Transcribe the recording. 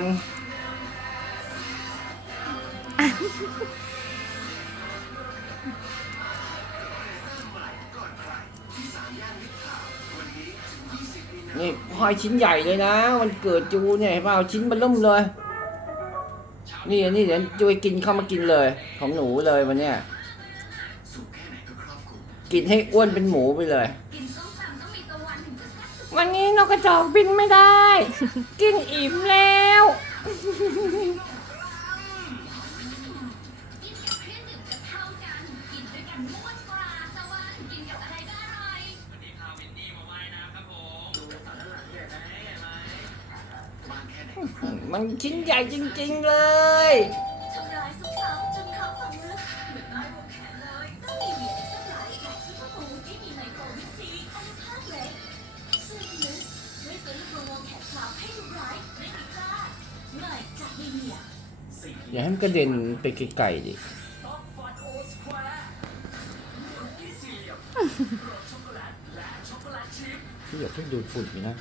นี่พลอยชิ้นใหญ่เลยนะ มันเกิดจูเนี่ยเห็นเปล่าชิ้นมันล่มเลย นี่นี่เดี๋ยวจูไปกินเข้ามากินเลย ของหนูเลยวันเนี้ยกินให้อ้วนเป็นหมูไปเลยกินส้มตำต้องมีตะวันถึงจะแซ่บวันนี้นกกระจอกบินไม่ได้ กินอิ่มแล้ว มันชิ้นใหญ่จริง ๆ เลย อย่าให้มันกระเด็นไปไกลๆดิท็อปฟอนโอสแควร์คุกกี้สี่เหลี่ยมรสช็อกโกแลตและช็อกโกแลตชิพพี่อย่าเพิ่งดูดฝุ่นอยู่นะ